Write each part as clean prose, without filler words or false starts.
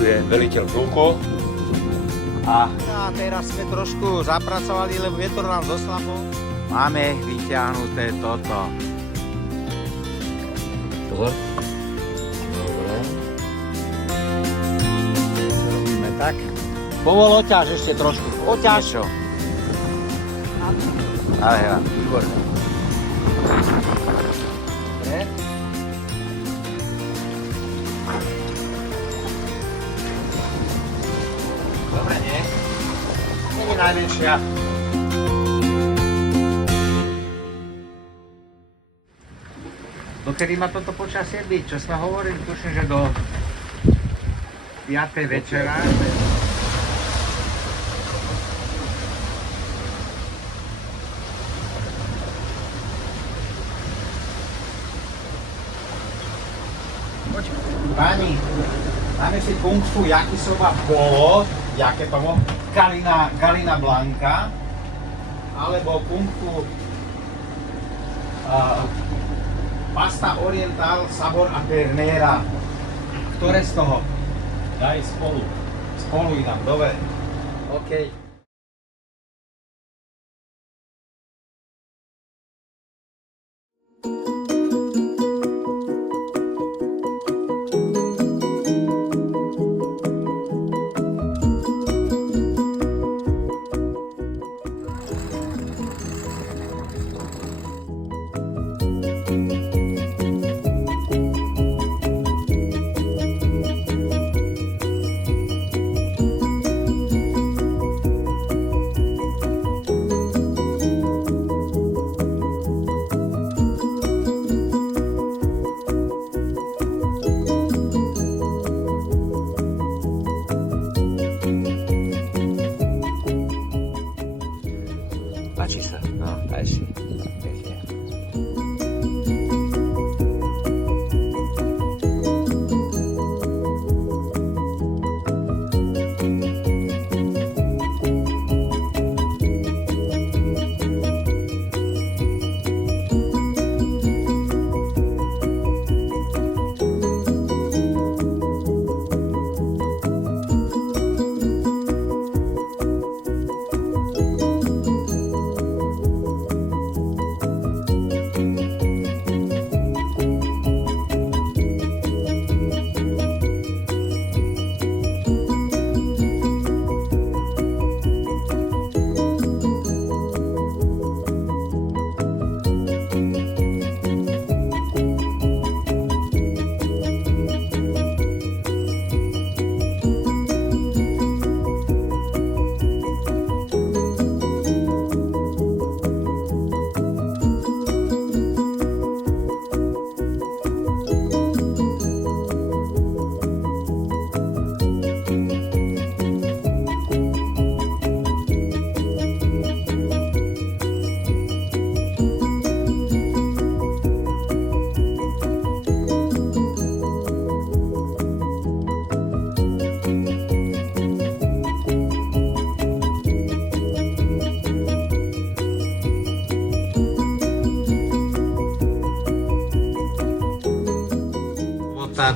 tu je veliteľ pluku. A teraz sme trošku zapracovali, lebo vietor nám zoslabol. Máme vyťahnuté toto. Pozor. Dobre. Robíme tak. Povol oťaž ešte trošku. Oťaž. Niečo. Ale ja, výborné. Dobre. Dobre, nie? Nie je najväčšia. Dokedy má toto počasie byť? Čo sme hovorili? Tuším, že do 5. večera. Páni, máme si kung fu yakisoba polo, jaké tomu, Galina Blanca, alebo kung fu pasta oriental sabor a ternera. Ktoré z toho? Daj spolu. Spolu idem, dobre. OK.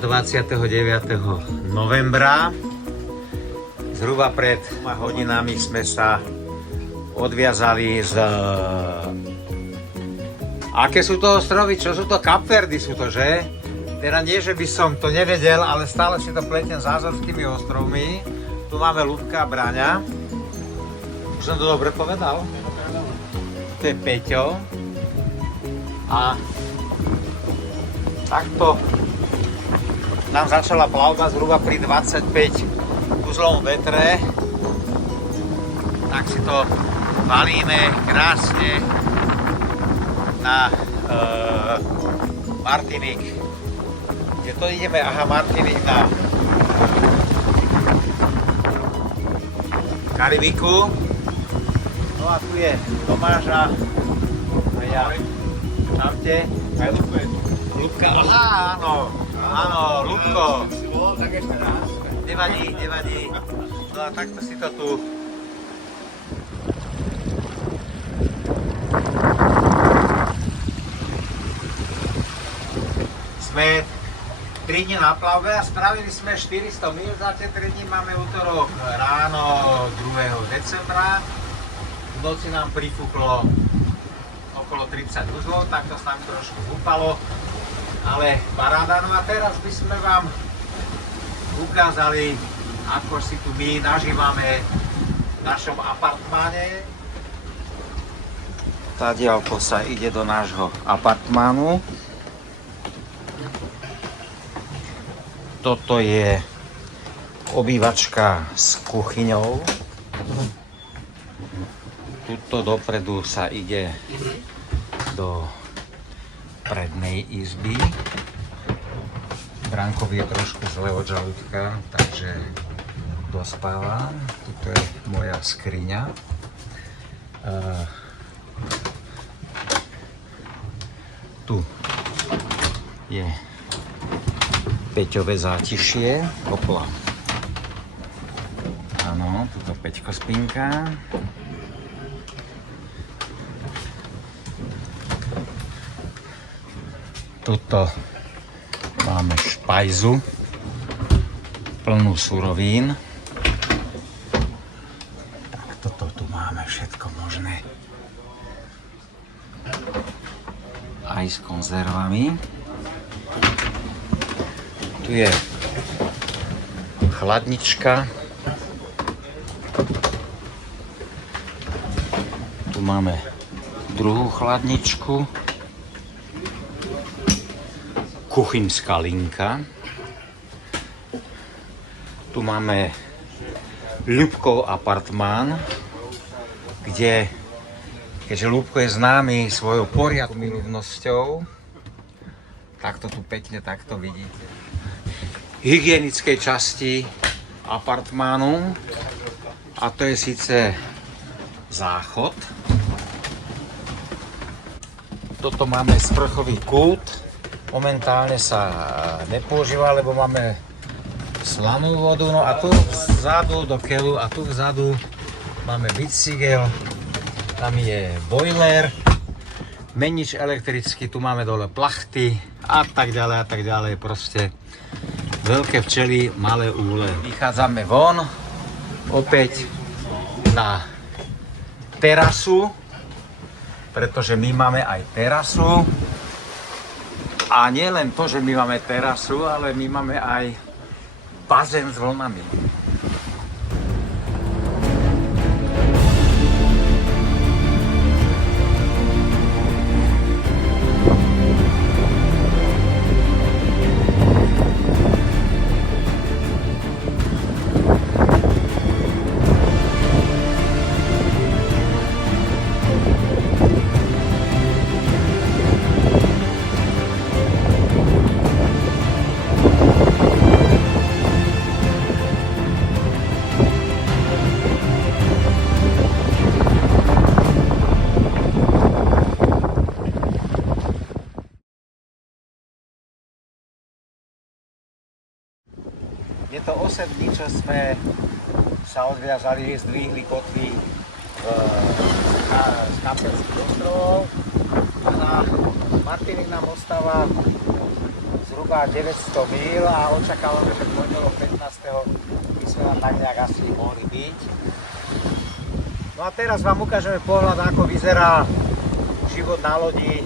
29. novembra. Zhruba pred hodinami sme sa odviazali z... Aké sú to ostrovy? Čo sú to? Kapverdy sú to, že? Teda nie, že by som to nevedel, ale stále si to pletiem s Azorskými ostrovmi. Tu máme Ľubka a Braňa. Už som to dobre povedal? To je Peťo. A takto nám začala plavba zhruba pri 25 uzlom vetre. Tak si to valíme krásne na Martinik. Kde to ideme? Aha, Martinik na Karibiku. No a tu je Tomáš a ja. Čaute. Aj Ľubko je tu. Ľubka, áno. Áno, Ľubko. Si volal, tak ešte raz. Nevadí, nevadí. No a takto si to tu... Sme 3 dní na plavbe a spravili sme 400 mil za tie 3 dní. Máme útorok ráno 2. decembra. V noci nám prifúklo okolo 30 uzlov, tak to sa nám trošku húpalo, ale paráda. No a teraz by sme vám ukázali, ako si tu my nažívame v našom apartmáne. Tadiaľko sa ide do nášho apartmánu. Toto je obývačka s kuchyňou. Tuto dopredu sa ide do prednej izby. Brankovi je trošku zle od žalúdka, takže dospáva. Tuto je moja skriňa. Tu je Peťové zátišie, hopla. Áno, tuto Peťko spinka. Tuto máme špajzu, plnú surovín. Tak toto tu máme všetko možné. Aj s konzervami. Tu je chladnička. Tu máme druhú chladničku. Kuchyňská linka. Tu máme Ľubkov apartmán, kde, keďže Ľubko je známy svojou poriadnou milovnosťou, tak to tu pekne takto vidíte. Hygienickej časti apartmánu, a to je síce záchod. Toto máme sprchový kút. Momentálne sa nepoužíva, lebo máme slanú vodu. No a tu vzadu do keľu a tu vzadu máme bicykel. Tam je boiler, menič elektrický, tu máme dole plachty a tak ďalej, proste veľké včely, malé úle. Vychádzame von, opäť na terasu, pretože my máme aj terasu. A nie len to, že my máme terasu, ale my máme aj bazén s vlnami. Je to 8 dní, čo sme sa odviazali, zdvihli kotvy z Kapelských ostrovov a na Martiny nám ostáva zhruba 900 míl a očakávame, že v pondelok 15. by sme tam tak nejak asi mohli byť. No a teraz vám ukážeme pohľad, ako vyzerá život na lodi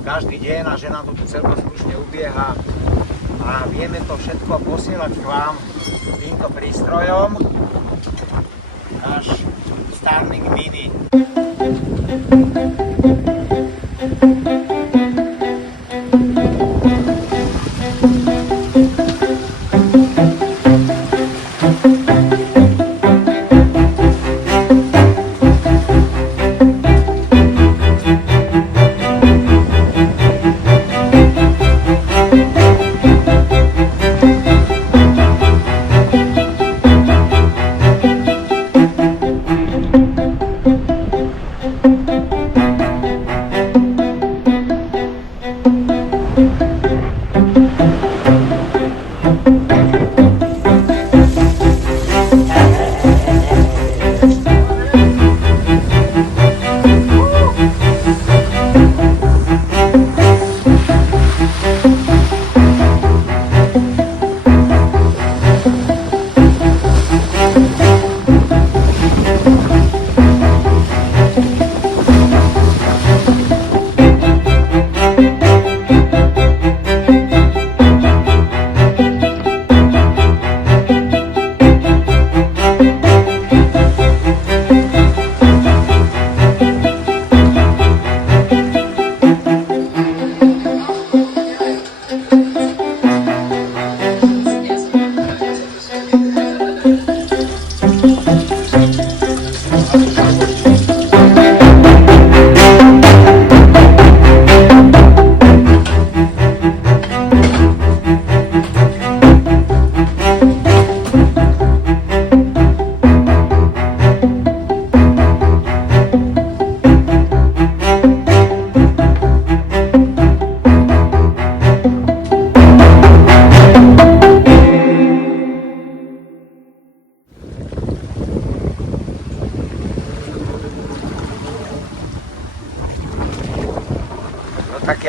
každý deň a že nám to tu celkom slušne ubieha. A vieme to všetko posielať k vám týmto prístrojom. Náš Starlink Mini.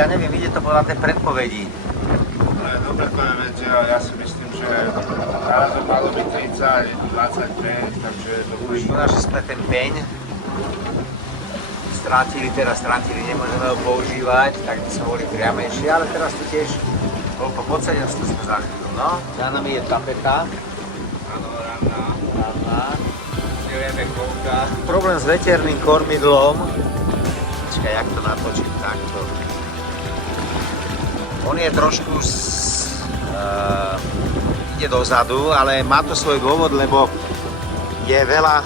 neviem, ide to podľa tej predpovedí. Dobre, poviem, že ja si myslím, že ráno malo byť 30, 25, takže to bude. Škoda, že sme ten peň strátili, nemôžeme ho používať, tak by sme boli priamejšie, ale teraz to tiež koľko pod 700 sme za chvíľu, no. Za nami je tapeta. Áno, ranná. Nevieme koľka. Problém s veterným kormidlom. Počkaj, jak to natočiť takto. On je trošku ide dozadu, ale má to svoj dôvod, lebo je veľa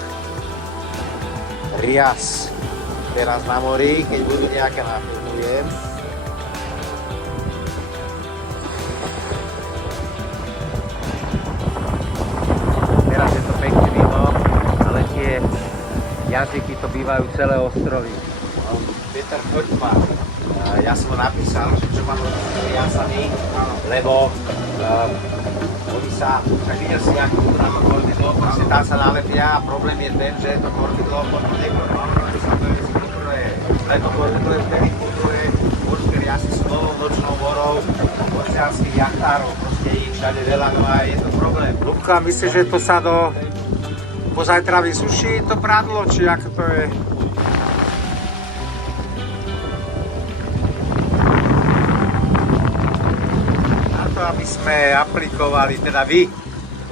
rias teraz na mori, keď budú nejaké nafilmujem. Teraz je to pekne vidno, ale tie jazyky to bývajú celé ostrovy. Peter Koťman, ja som ho napísal, že čo mám robiť s riasami, lebo oni sa, tak videl si, ako tu na to kormidlo, proste tam sa nalepia a problém je ten, že to kormidlo potom nekontroluje sa to je kultúre, ale to kormidlo je vtedy kultúre, určite riasy sú novou nočnou morou, oceánskych jachtárov, proste ich všade veľa, no a je to problém. Ľubka, myslíš, že to sa do pozajtra vysuší to prádlo, či ako to je? Aby sme aplikovali, teda vy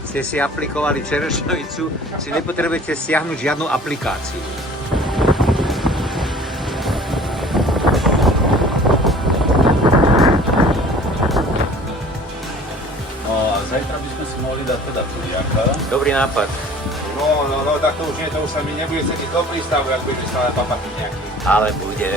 ste si aplikovali čerešňovicu, si nepotrebujete stiahnuť žiadnu aplikáciu. No a zajtra by sme si mohli dať teda tuliaka. Dobrý nápad. No, tak to už nie, to už sa mi nebude sedieť do prístavu, ak budeme stále papatý nejaký. Ale bude.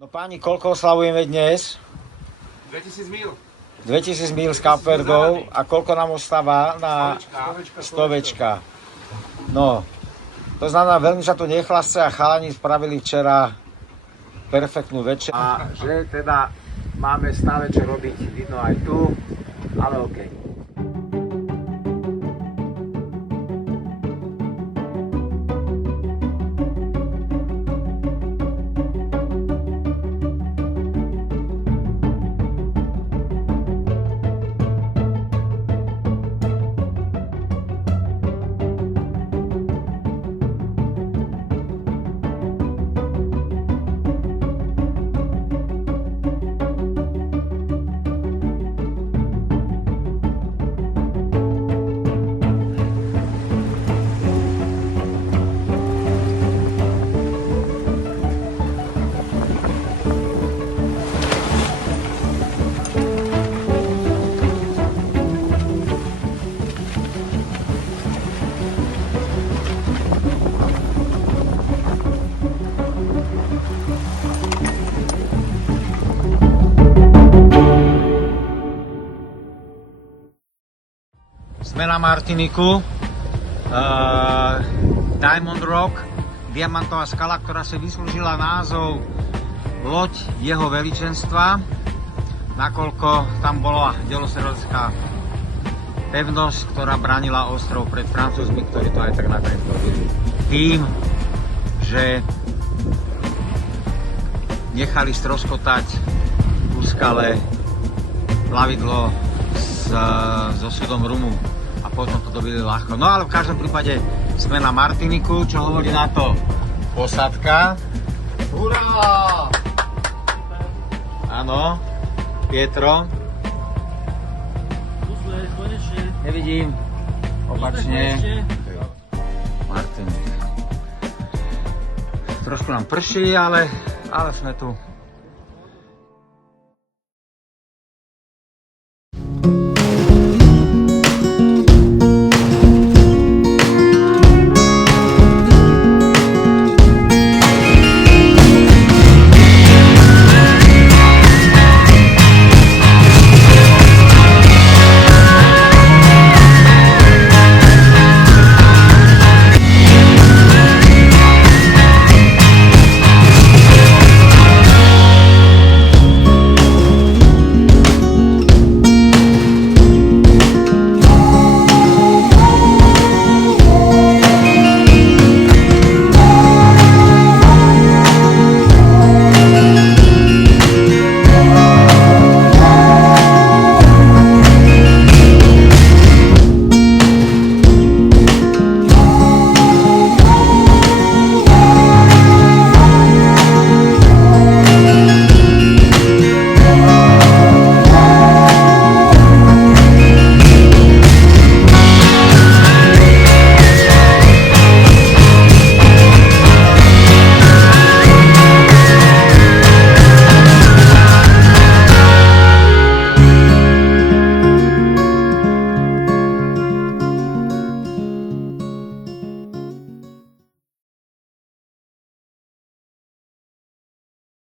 No páni, koľko oslavujeme dnes? 2000 mil. 2000 mil z Kapverdov a koľko nám ostáva na stovečka. No, to znamená, veľmi sa tu nechlasce a chalani spravili včera perfektnú večer. A že teda máme stále čo robiť, vidno aj tu, ale okej. Sme na Martiniku, Diamond Rock, diamantová skala, ktorá si vyslúžila názov Loď jeho veličenstva, nakoľko tam bola delostredovská pevnosť, ktorá bránila ostrov pred Francúzmi, ktorí to aj tak nakoniec robili. Tým, že nechali stroskotať v skale plavidlo so súdom rumu a potom to dobili ľahko. No ale v každom prípade sme na Martiniku, čo hovorí na to posádka. Hurá! Áno, Pietro. Nevidím. Opačne. Martinik. Trošku nám prší, ale sme tu.